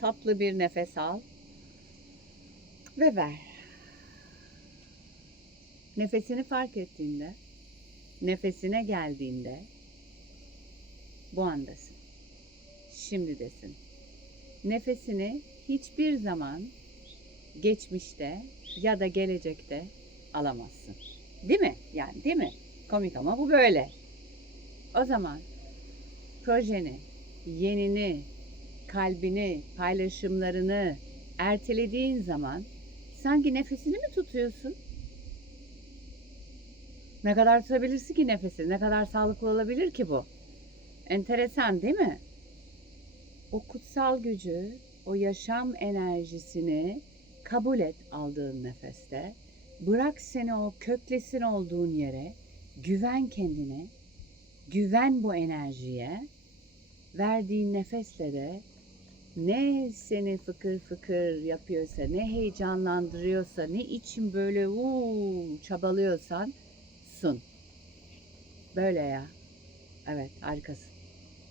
tatlı bir nefes al ve ver. Nefesini fark ettiğinde, nefesine geldiğinde bu andasın. Şimdidesin. Nefesini hiçbir zaman geçmişte ya da gelecekte alamazsın. Değil mi? Yani değil mi? Komik ama bu böyle. O zaman projeni, yenini, kalbini, paylaşımlarını ertelediğin zaman sanki nefesini mi tutuyorsun? Ne kadar tutabilirsin ki nefesini? Ne kadar sağlıklı olabilir ki bu? Enteresan değil mi? O kutsal gücü, o yaşam enerjisini kabul et aldığın nefeste. Bırak seni o köklesin olduğun yere. Güven kendine. Güven bu enerjiye. Verdiğin nefesle de ne seni fıkır fıkır yapıyorsa, ne heyecanlandırıyorsa, ne için böyle uuu çabalıyorsan sun. Böyle ya. Evet harikasın.